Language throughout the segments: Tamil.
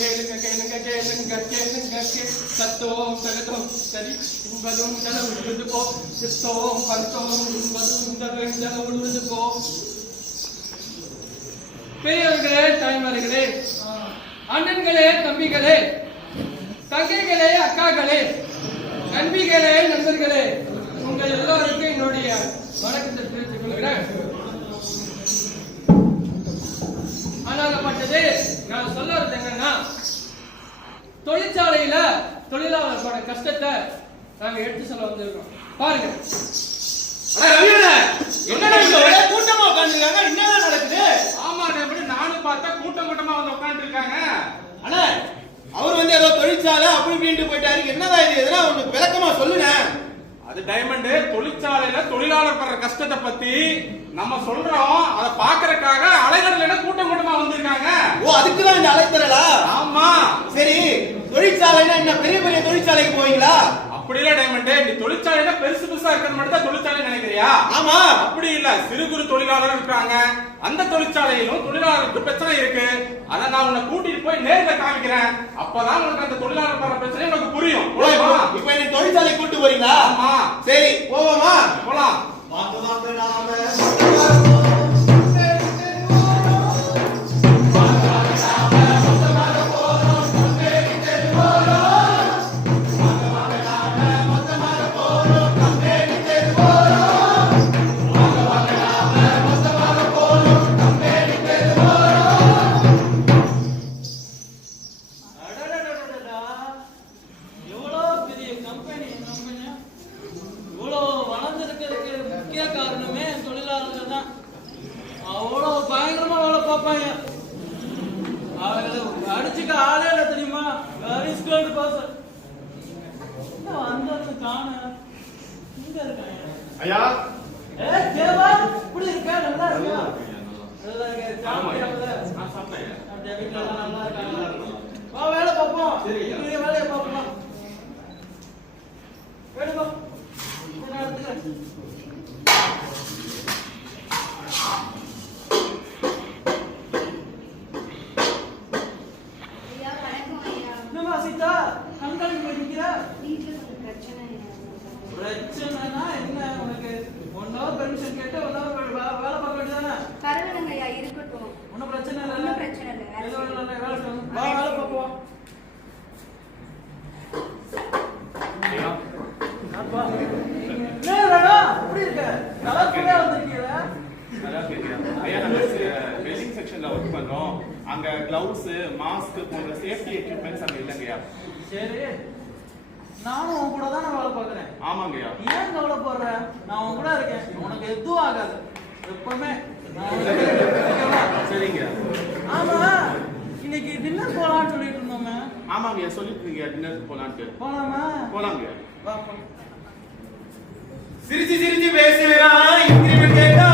கேளுங்க கேளுங்க கேளுங்க கேளுங்க. கே சத்தோம் சகதோம் சரி. என்பதும் தல உழுது போ. சித்தோம் பந்தோம் என்பதும் தல உழுது போ. பெரியவர்களே தாய்மார்களே அண்ணன்களே தம்பிகளே தங்கைகளே அக்காக்களே நண்பிகளே நண்பர்களே உங்கள் எல்லோருக்கும் என்னுடைய வணக்கத்தை தெரிவித்துக் கொள்கிறேன். ஆனாகப்பட்டது நான் சொல்ல வரது என்னன்னா தொழிற்சாலையில தொழிலாளர்களோட கஷ்டத்தை நாங்க எடுத்து சொல்ல வந்திருக்கோம். பாருங்க. கூட்டமா உட்கார்ந்திருக்காங்க? என்னதான் நடக்குது? ஆமா எப்படி நானும் பார்த்தா கூட்டம் கூட்டமா வந்து உட்கார்ந்து இருக்காங்க அண்ணே, அவர் வந்து ஏதோ தொழிற்சாலை அப்படி இப்படின்ட்டு போயிட்டாரு. என்னதான் இது? எதனா உனக்கு விளக்கமா அது டைமண்ட் தொழிற்சாலையில தொழிலாளர் படுற கஷ்டத்தை பத்தி நம்ம சொல்றோம் அதை பாக்குறதுக்காக அலைகடல கூட்டம் கூட்டமா வந்திருக்காங்க? ஓ அதுக்குதான் இந்த அழைத்தரலா ஆமா. சரி தொழிற்சாலைன்னா என்ன? பெரிய பெரிய தொழிற்சாலைக்கு போவீங்களா? அப்படி இல்ல டைமண்ட். நீ தொழிற்சாலையில பெருசு பெருசா இருக்கிறது மட்டும் தான் தொழிற்சாலை நினைக்கிறியா? ஆமா. அப்படி இல்ல சிறு குறு தொழிலாளர் இருக்காங்க. அந்த தொழிற்சாலையிலும் தொழிலாளருக்கு பிரச்சனை இருக்கு. அதை நான் உன்னை கூட்டிட்டு போய் நேர்ல காமிக்கிறேன். அப்பதான் உனக்கு அந்த தொழிலாளர் படுற பிரச்சனை உனக்கு புரியும். இப்போ என்னை தொழிற்சாலை கூட்டு போறீங்களா? ஆமா. சரி போவோமா? போலாம். அங்க கிளவுஸ் மாஸ்க் போன்ற சேஃப்டி எக்யூப்மெண்ட்ஸ் அங்க இல்லைங்கய்யா. சரி. நானும் உன் கூட தான் வேலை பார்க்குறேன். ஆமாங்கய்யா. ஏன் கவலைப்படுற நான் உன் கூட இருக்கேன். உனக்கு எதுவும் ஆகாது. எப்பவுமே? சரிங்க ஆமா. இன்னைக்கு டின்னர் போலாம்னு சொல்லிட்டு இருந்தோமே. ஆமாங்கய்யா சொல்லிட்டு இருக்கீங்க டின்னர் போலான்ட்டு. போலாமா? போலாம். சிரிச்சு சிரிச்சு பேசுறான் இன்கிரிமெண்ட் கேட்டா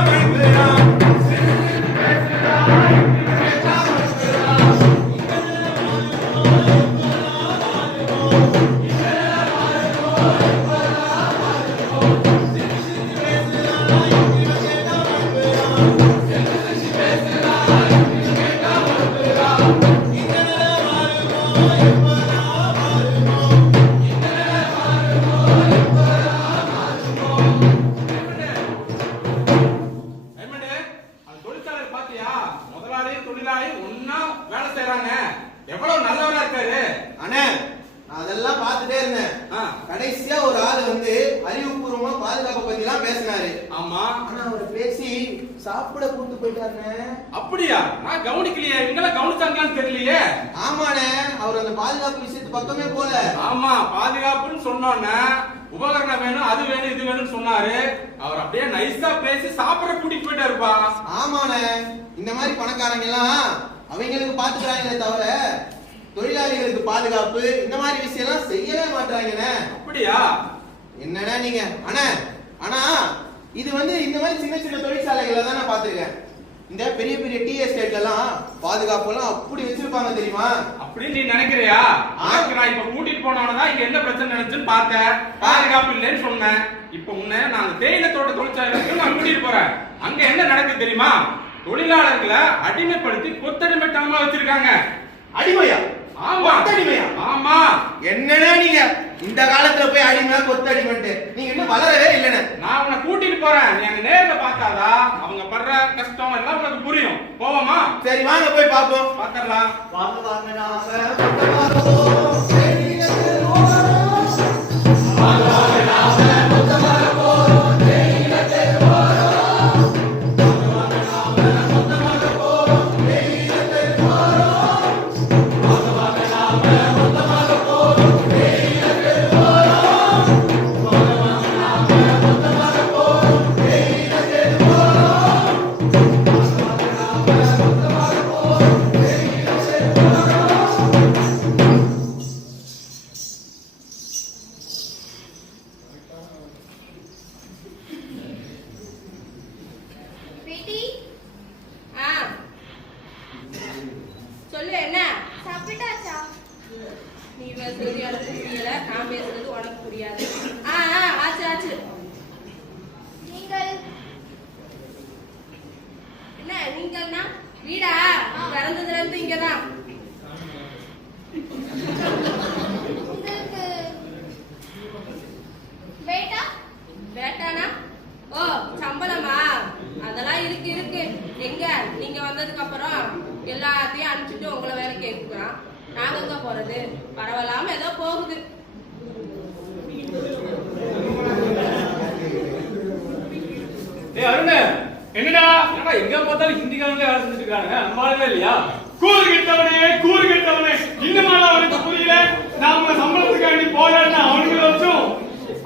சொன்னோன்னே உபகரணம் வேணும் அது வேணும் இது வேணும்னு சொன்னாரு. அவர் அப்படியே நைஸா பேசி சாப்பிட கூட்டிட்டு போயிட்டாருப்பா. ஆமாண்ணே. இந்த மாதிரி பணக்காரங்க எல்லாம் அவங்களுக்கு பாத்துக்கிறாங்களே தவிர தொழிலாளிகளுக்கு பாதுகாப்பு இந்த மாதிரி விஷயம் எல்லாம் செய்யவே மாட்டாங்கண்ணே அப்படியா? என்னண்ணே நீங்க? அண்ணா ஆனா இது வந்து இந்த மாதிரி சின்ன சின்ன தொழிற்சாலைகளை தான் நான் பாத்துருக்கேன். இந்த பெரிய பெரிய டீ எஸ்டேட்ல எல்லாம் பாதுகாப்பு எல்லாம் அப்படி வச்சிருப்பாங்க தெரியுமா? அப்படின்னு நீ நினைக்கிறியா? ஆ. உனக்கு நான் இப்ப கூட்டிட்டு போனவன தான் இங்க என்ன பிரச்சனை நடந்துச்சுன்னு பார்த்தேன். பாதுகாப்பு இல்லைன்னு சொன்னேன். இப்ப உன்னை நான் தேயிலை தோட்ட தொழிற்சாலைக்கு நான் கூட்டிட்டு போறேன். அங்க என்ன நடக்குது தெரியுமா? தொழிலாளர்களை அடிமைப்படுத்தி கொத்தடிமைத்தனமா வச்சிருக்காங்க. அடிமையா? கொத்தடிமையா? ஆமா. என்னண்ணே நீங்க இந்த காலத்துல போய் அடிமை கொத்து அடிமைன்ட்டு நீங்க இன்னும் வளரவே இல்லைண்ணே நான் உன்னை கூட்டிட்டு போறேன். நீ அங்க நேர்ல பார்த்தாதா அவங்க படுற கஷ்டம் எல்லாம் உனக்கு புரியும். போவோமா? சரி வாங்க போய் பாப்போம் பாத்திரலாம் வாங்க வாங்க நாம. எல்லாத்தையும் அனுப்பிச்சிட்டு உங்களை வேலை கேட்குறான் நாங்க எங்க போறது? பரவாயில்லாம ஏதோ போகுது. என்னடா? என்னடா எங்க பார்த்தாலும் ஹிந்திக்காரங்களே வேலை செஞ்சுட்டு இருக்காங்க நம்ம ஆளுங்களே இல்லையா? கூறு கெட்டவனே கூறு கெட்டவனே இன்னுமாடா அவனுக்கு புரியல? நாம சம்பளத்துக்காண்டி போராடினா அவனுக்கு வச்சும்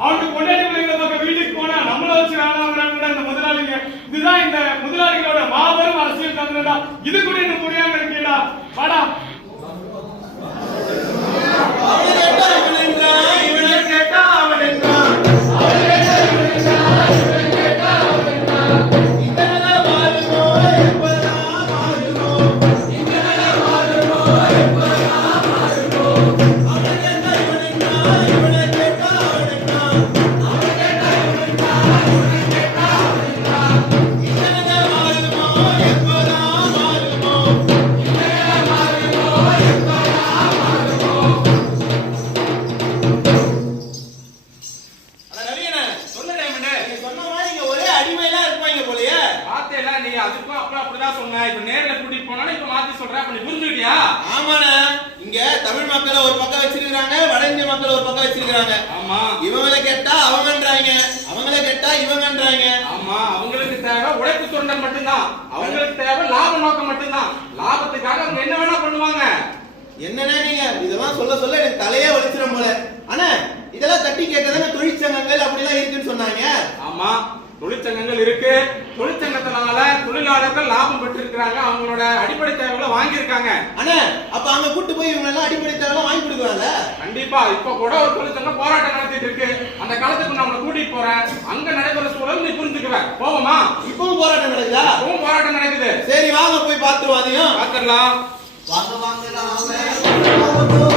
அவனுக்கு கொண்டாடி பிள்ளைங்க பக்கம் வீட்டுக்கு போனா நம்மள வச்சு வேணாங்கிறாங்க இந்த முதலாளிங்க. இதுதான் இந்த முதலாளிகளோட மாபெரும் அரசியல் தந்திரடா இது கூட இன்னும் புரியாம இருக்கேடா வாடா தொண்டன் மட்டும்தான். அவங்களுக்கு தேவை லாப நோக்கம் மட்டும்தான். லாபத்துக்காக அவங்க என்ன வேணா பண்ணுவாங்க. என்னண்ணே நீங்க? இதெல்லாம் சொல்ல சொல்ல எனக்கு தலையே வலிச்சிடும் போல. அண்ணா இதெல்லாம் தட்டி கேட்கதானே தொழிற்சங்கங்கள் அப்படிலாம் இருக்குன்னு சொன்னாங்க? ஆமா. தொழிற்சங்கங்கள் இருக்கு. தொழிற்சங்கத்தினால தொழிலாளர்கள் லாபம் பெற்றிருக்கிறாங்க. அவங்களோட அடிப்படை தேவைகளை வாங்கியிருக்காங்க. அண்ணா அப்ப அங்க கூட்டு போய் இவங்க எல்லாம் அடிப்படை தேவைலாம் வாங்கி கொடுக்குறாங்க? கண்டிப்பா. இப்ப கூட ஒரு தொழிற்சங்கம் போராட்டம் நடத்திட்டு இருக்கு. அந்த காலத்துக்கு நான் உன்னை கூட்டிட்டு போறேன். அங்க நடைபெற சூழல் நீ புரிஞ்சுக்குவ. போவோமா? இப்பவும் போராட்டம் நடக்குதா? இப்பவும் போராட்டம் நடக்குது. சரி வாங்க போய் பாத்துருவோம் அதையும். பாத்திரலாம் வாங்க வாங்க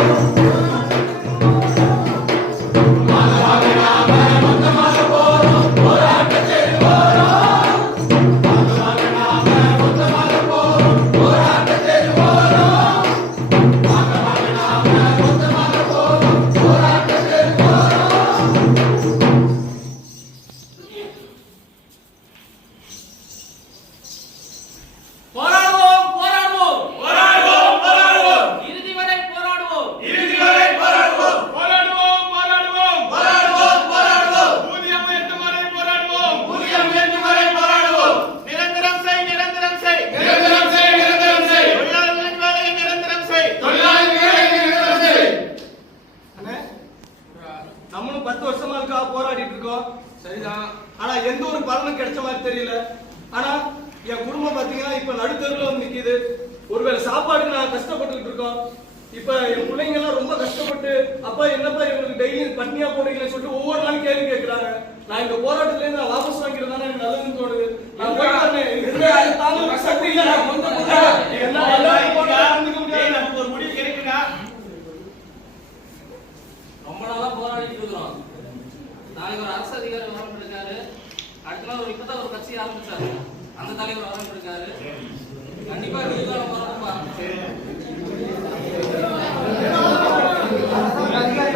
சரிதான் ஆனா எந்த ஒரு பலனும் கிடைச்ச மாதிரி தெரியல ஆனா என் குடும்பம் பாத்தீங்கன்னா இப்ப நடுத்தருல வந்து நிக்குது ஒருவேளை சாப்பாடுக்கு நான் கஷ்டப்பட்டுக்கிட்டு இருக்கோம் இப்ப என் பிள்ளைங்க எல்லாம் ரொம்ப கஷ்டப்பட்டு அப்பா என்னப்பா இவங்களுக்கு டெய்லி பட்னியா போடுறீங்கன்னு சொல்லிட்டு ஒவ்வொரு நாளும் கேள்வி கேட்கறாங்க நான் இந்த போராட்டத்துல இருந்து நான் வாபஸ் வாங்கிறது தானே எனக்கு நல்லதுன்னு தோணுது நான் போய் தாங்க ஒரு சக்தி இல்ல. நான் கொஞ்சம் கொஞ்சம் என்ன நமக்கு ஒரு முடிவு கிடைக்குதா வரணும் இருக்காரு அடுத்த நாள் ஒரு இப்பதான் ஒரு கட்சி ஆரம்பிச்சாரு அந்த தலைவர் வரணும் இருக்காரு கண்டிப்பா விடுதலை வரணும்பா அதிகாரி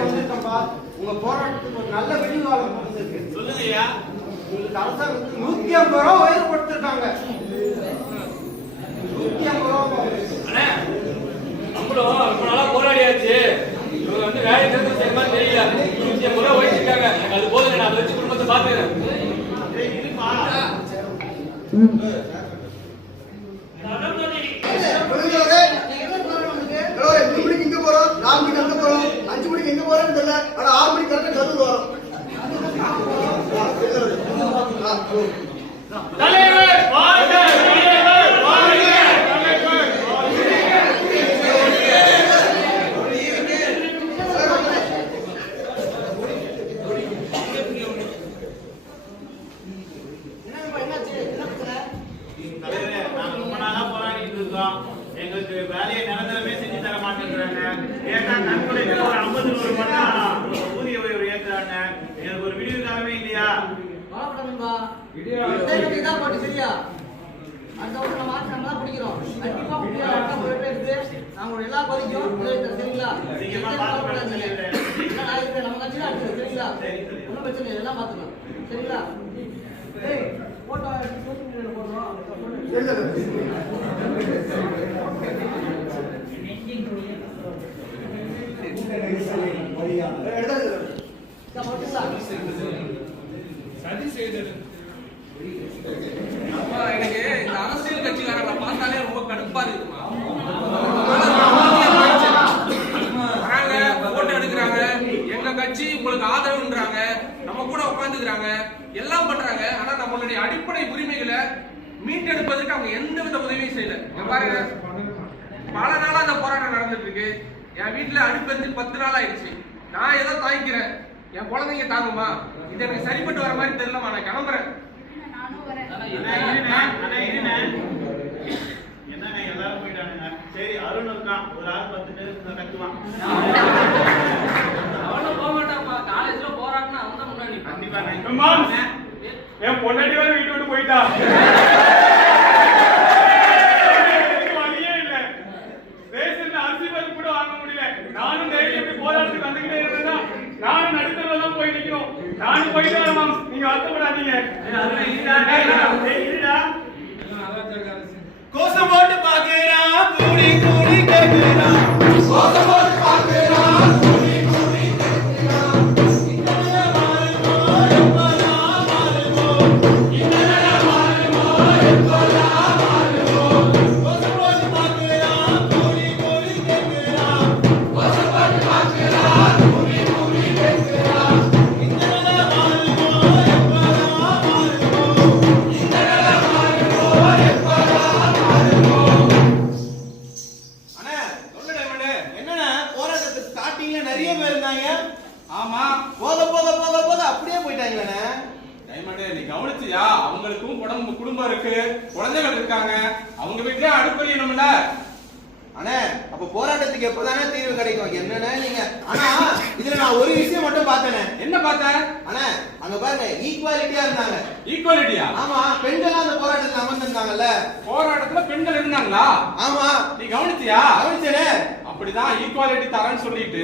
உங்க போராட்டத்துக்கு ஒரு நல்ல வெடி காலம் பிறந்திருக்கு சொல்லுங்கய்யா உங்களுக்கு அரசாங்கத்துக்கு நூத்தி ஐம்பது ரூபா உயர்வு கொடுத்திருக்காங்க. நூத்தி ஐம்பது ரூபா அண்ணே நம்மளும் ரொம்ப நாளா போராடியாச்சு. இவங்க வந்து வேலையை திரும்ப செய்ய தெரியல. நூத்தி அது போதும் நான் அதை வச்சு குடும்பத்தை பாத்துக்கிறேன் எட்டு மணிக்கு இங்க போறோம் நாலு மணிக்கு அங்க போறோம் அஞ்சு மணிக்கு எங்க போறோம்னு தெரியல ஆனா ஆறு மணிக்கு கரெக்டா கரூர் வரோம் தலைவர் வாழ்க தலைவர் வாழ்க தலைவர் தலைவரே நாங்க ரொம்ப நாளா போராடிட்டு இருக்கோம் எங்களுக்கு வேலையை நிரந்தரமே செஞ்சு தர மாட்டேங்கிறாங்க ஏன்னா நன்கொடைக்கு ஒரு ஐம்பது நூறு மட்டும் ஊதிய உயர்வு ஏத்துறாங்க எனக்கு ஒரு விடிவு காலமே இல்லையா கவலைப்படாதீங்கப்பா. இதை தான் போட்டு சரியா அடுத்த வருஷம் நம்ம ஆட்சி நம்ம தான் பிடிக்கிறோம் கண்டிப்பா முடியாது அடுத்த ஒரு பேர் இருக்கு நாங்களோட எல்லா பகுதிக்கும் நிறைவேற்றுறோம், சரிங்களா சீக்கிரமா எந்த பார்த்து கவலைப்படாதீங்க. பண்ணுங்க. எல்லாம் நாளைக்கு போய் நம்ம கட்சியில அடுத்து சரிங்களா ஒன்றும் பிரச்சனை இல்லை எல்லாம் பார்த்துக்கலாம் சரிங்களா ஏய் போட்டோ எடுத்து social media ல போடுறோம் இதை போட்டுங்களா? சதி செய்தது அப்பா எனக்கு இந்த அரசியல் கட்சிக்காரங்களை பார்த்தாலே ரொம்ப கடுப்பா இருக்குமா வராங்க போட்டோ எடுக்கிறாங்க எங்க கட்சி உங்களுக்கு ஆதரவுன்றாங்க நம்ம கூட உட்காந்துக்கிறாங்க எல்லாம் பண்றாங்க ஆனா நம்மளுடைய அடிப்படை உரிமைகளை மீட்டெடுப்பதற்கு அவங்க எந்த வித உதவியும் செய்யல இங்க பாருங்க பல நாளா அந்த போராட்டம் நடந்துட்டு இருக்கு. என் வீட்டுல அடுப்பெரிஞ்சு பத்து நாள் ஆயிடுச்சு. நான் ஏதோ தாங்கிக்கிறேன் என் குழந்தைங்க தாங்குமா? இது எனக்கு சரிப்பட்டு வர மாதிரி தெரியலமா நான் கிளம்புறேன். என்னண்ணே எல்லாரும் போயிட்டானுங்க. சரி அருண் இருக்கான் ஒரு ஆள் பத்து பேர் கட்டுவான் அவனும் போக மாட்டான்ப்பா. காலேஜ்ல போராடினா அவன் தான் முன்னாடி. கண்டிப்பா. என் பொண்டாட்டி வேற வீட்டு விட்டு போயிட்டா எனக்கு வழியே இல்ல ரேஷன்ல அரிசி பருப்பு கூட வாங்க முடியல நானும் டெய்லி இப்படி போராட்டத்துக்கு வந்துகிட்டே இருந்தேன்னா நானும் நடுத்தரல தான் போய் நிக்கணும் நானும் போயிட்டு வரேன் மாம். நீங்க வருத்தப்படாதீங்க கோசம் போட்டு பாக்குறான் கூடி கூடி கேட்கிறான் கோசம் போட்டு அமர்ந்திருந்தாங்கல்ல போராட்டத்துல பெண்கள் இருந்தாங்களா? ஆமா. நீ கவனிச்சியா? கவனிச்சேனே. அப்படிதான் ஈக்குவாலிட்டி தரேன்னு சொல்லிட்டு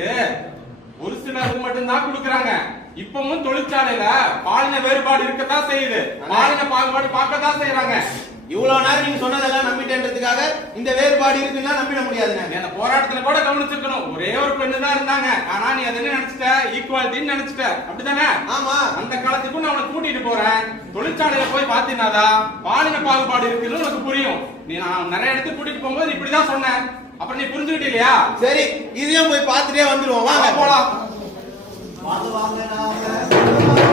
ஒரு சிலருக்கு மட்டும்தான் கொடுக்குறாங்க. இப்பவும் தொழிற்சாலையில பாலின வேறுபாடு இருக்கத்தான் செய்யுது. பாலின பாகுபாடு பார்க்கத்தான் செய்யறாங்க இவ்வளவு நேரம் நீங்க சொன்னதெல்லாம் நம்பிட்டேன்றதுக்காக இந்த வேறுபாடு இருக்குன்னா நம்பிட நீ அந்த போராட்டத்துல கூட கவனிச்சிருக்கணும். ஒரே ஒரு பெண்ணு தான் இருந்தாங்க. ஆனா நீ அதை என்ன நினைச்சிட்ட? ஈக்குவாலிட்டின்னு நினைச்சிட்ட. அப்படிதானே ஆமா. அந்த காலத்துக்கும் நான் உனக்கு கூட்டிட்டு போறேன். தொழிற்சாலையில போய் பாத்தீங்கன்னாதான் பாலின பாகுபாடு இருக்குன்னு உனக்கு புரியும். நீ நான் நிறைய இடத்துக்கு கூட்டிட்டு போகும்போது இப்படிதான் சொன்னேன். அப்புறம் நீ புரிஞ்சுக்கிட்டே இல்லையா? சரி இதையும் போய் பார்த்துட்டே வந்துருவோம். வாங்க. போலாம். வணக்கம்க்கா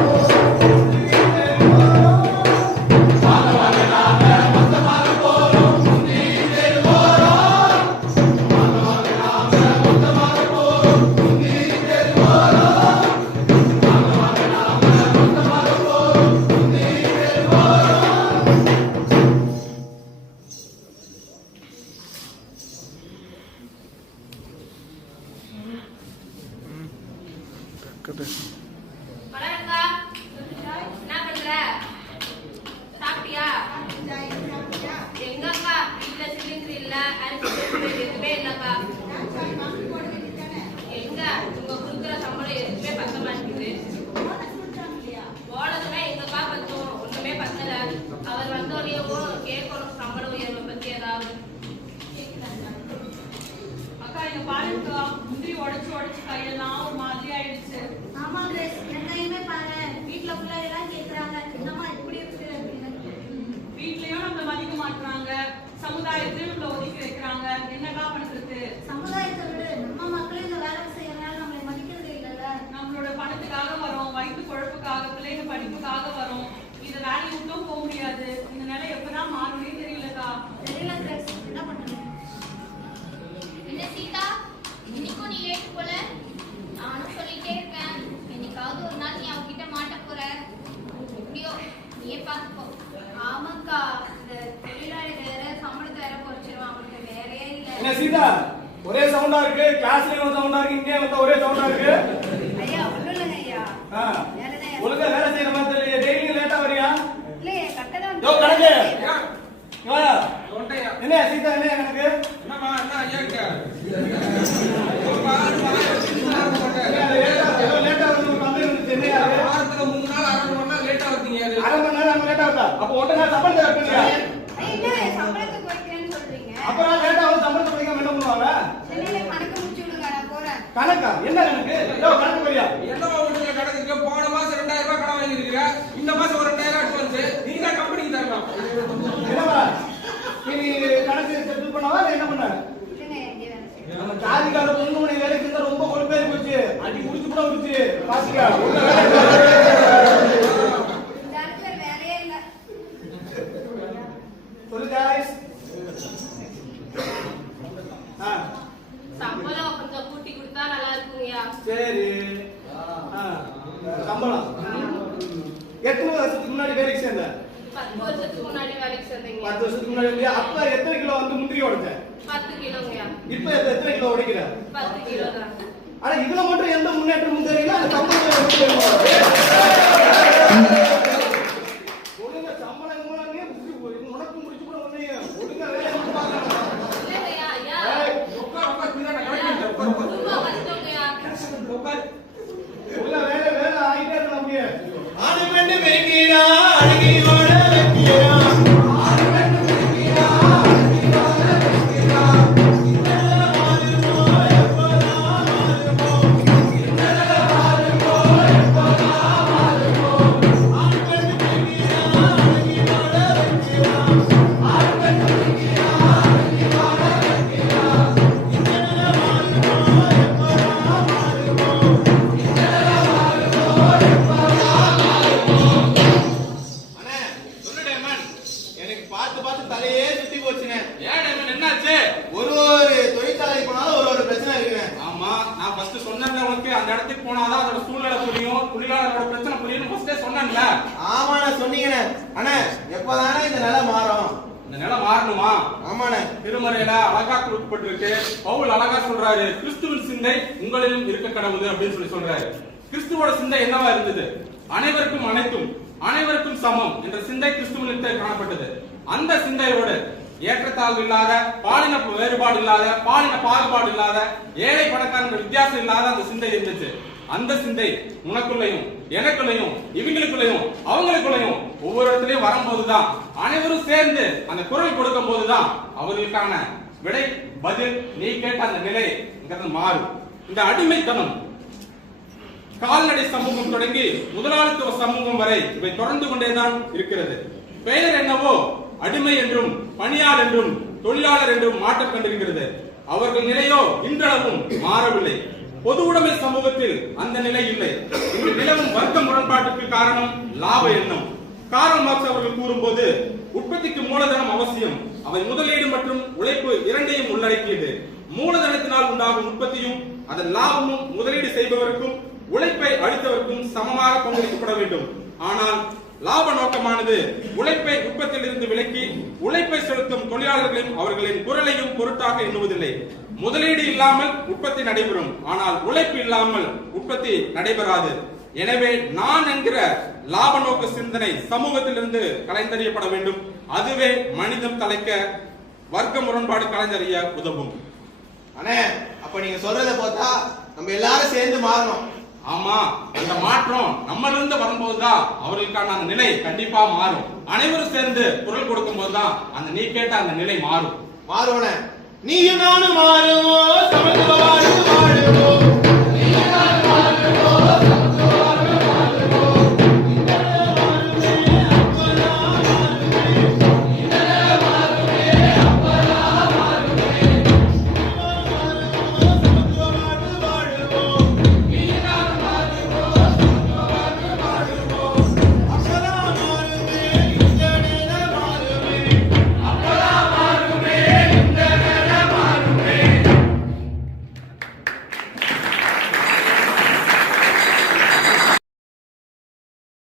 அக்கா இந்த பாருங்க முந்திரி உடைச்சு உடைச்சு கையெல்லாம் ஒரு மாதிரி ஆயிடுச்சு. ஆமா கிரேஸ் என்ன இல்ல ஒரே சவுண்டா இருக்கு. கிளாஸ்லயும் ஒரு சவுண்டா இருக்கு? இங்கே வந்து ஒரே சவுண்டா இருக்கு. ஐயா ஒண்ணும் இல்லைங்க ஐயா. ஒழுங்கா வேலை செய்யற மாதிரி தெரியல டெய்லியும் லேட்டா வரியா? இல்லையே கட்டதான் யோ கணக்கு. யோ, தொண்டையா என்ன சீதா என்ன கணக்கு? என்னம்மா என்ன ஐயா இருக்க? ஒரு வாரம் வாரம் என்ன, லேட்டா ஏதோ லேட்டா வந்து ஒரு கம்பெனி வந்து சென்னையா இருக்கு. வாரத்துல மூணு நாள் அரை மணி நேரம் லேட்டா இருக்கீங்க அது. அரை மணி நேரம் அங்க லேட்டா இருக்கா அப்போ நாள் சம்பளத்தை அப்புறம் லேட்டா வந்து சம்பளத்தை படிக்காம என்ன பண்ணுவாங்க சென்னையில கணக்கு முடிச்சு விடுங்க நான் போறேன் கணக்கா என்ன கணக்கு பையா என்னவா வீட்டுல கிடக்குறீங்க போன மாசம் ரெண்டாயிரம் ரூபாய் கடன் வாங்கிருக்கீங்க இந்த மாசம் ஒரு ரெண்டாயிரம் அட்வான்ஸ் நீங்க தான் கம்பெனிக்கு தரணும் என்னவா நீ கணக்கு செட்டில் பண்ணவா இல்ல என்ன பண்ண இல்லைங்க இங்கே வேலை செய்யறேன் நம்ம ஜாதிக்கார பொண்ணு மணி வேலைக்கு இருந்தா ரொம்ப கொழுப்பேறி போச்சு அடி முடிச்சு கூட முடிச்சு பாத்துக்கா உள்ள வேலை இந்த இடத்துல வேலையே இல்ல சொல்லு guys. ஆ சம்பளம் கொஞ்சம் கூட்டி கொடுத்தா நல்லா இருக்குங்கய்யா சரி ஆ, சம்பளம் எத்தனை வருஷத்துக்கு முன்னாடி வேலைக்கு சேர்ந்த பத்து வருஷத்துக்கு முன்னாடி வேலைக்கு சேர்ந்தீங்க பத்து வருஷத்துக்கு முன்னாடி இல்லையா? அப்ப எத்தனை கிலோ வந்து முந்திரி உடைச்ச பத்து கிலோங்கய்யா இப்ப எத்த- எத்தனை கிலோ உடைக்கிற பத்து கிலோ தான் ஆனா இதுல மட்டும் எந்த முன்னேற்றமும் தெரியல அந்த சம்பளத்துல இல்லாத பாலின வேறுபாடு இல்லாத பாலின பாகுபாடு இல்லாத ஏழை பணக்காரங்க வித்தியாசம் இல்லாத அந்த சிந்தை இருந்துச்சு. அந்த சிந்தை உனக்குள்ளையும் எனக்குள்ளையும் இவங்களுக்குள்ளயும் அவங்களுக்குள்ளயும் ஒவ்வொரு இடத்துலயும் வரும்போதுதான் அனைவரும் சேர்ந்து அந்த குரல் கொடுக்கும் போதுதான் அவர்களுக்கான விடை பதில் நீ கேட்ட அந்த நிலை மாறும். இந்த அடிமைத்தனம் கால்நடை சமூகம் தொடங்கி முதலாளித்துவ சமூகம் வரை இவை தொடர்ந்து கொண்டேதான் இருக்கிறது. பெயர் என்னவோ அடிமை என்றும் பணியாள் என்றும் தொழிலாளர் என்றும் மாற்றம் கண்டிருக்கிறது. அவர்கள் நிலையோ இன்றளவும் மாறவில்லை. பொது உடைமை சமூகத்தில் அந்த நிலை இல்லை. இன்று நிலவும் வர்க்க முரண்பாட்டுக்கு காரணம் லாப எண்ணம். காரல் மார்க்ஸ் அவர்கள் கூறும்போது உற்பத்திக்கு மூலதனம் அவசியம். அவை முதலீடு மற்றும் உழைப்பு இரண்டையும் உள்ளடக்கியது. மூலதனத்தினால் உண்டாகும் உற்பத்தியும் அதன் லாபமும் முதலீடு செய்பவருக்கும் உழைப்பை அளித்தவருக்கும் சமமாக பங்களிக்கப்பட வேண்டும். ஆனால் லாப நோக்கமானது உழைப்பை உற்பத்தியிலிருந்து விலக்கி உழைப்பை செலுத்தும் தொழிலாளர்களையும் அவர்களின் குரலையும் பொருட்டாக எண்ணுவதில்லை. முதலீடு இல்லாமல் உற்பத்தி நடைபெறும். ஆனால் உழைப்பு இல்லாமல் உற்பத்தி நடைபெறாது. எனவே நான் என்கிற லாப நோக்கு சிந்தனை சமூகத்திலிருந்து கலைந்தறியப்பட வேண்டும். அதுவே மனிதம் தலைக்க வர்க்க முரண்பாடு கலைந்தறிய உதவும். அண்ணே அப்ப நீங்க சொல்றதை பார்த்தா நம்ம எல்லாரும் சேர்ந்து மாறணும். ஆமா அந்த மாற்றம் நம்மள இருந்து வரும்போதுதான் அவர்களுக்கான அந்த நிலை கண்டிப்பா மாறும். அனைவரும் சேர்ந்து குரல் கொடுக்கும் போதுதான் அந்த நீ கேட்ட அந்த நிலை மாறும். மாறுவன. நீயும் நானும் மாறுவோம் தமிழ் வாழுவோம்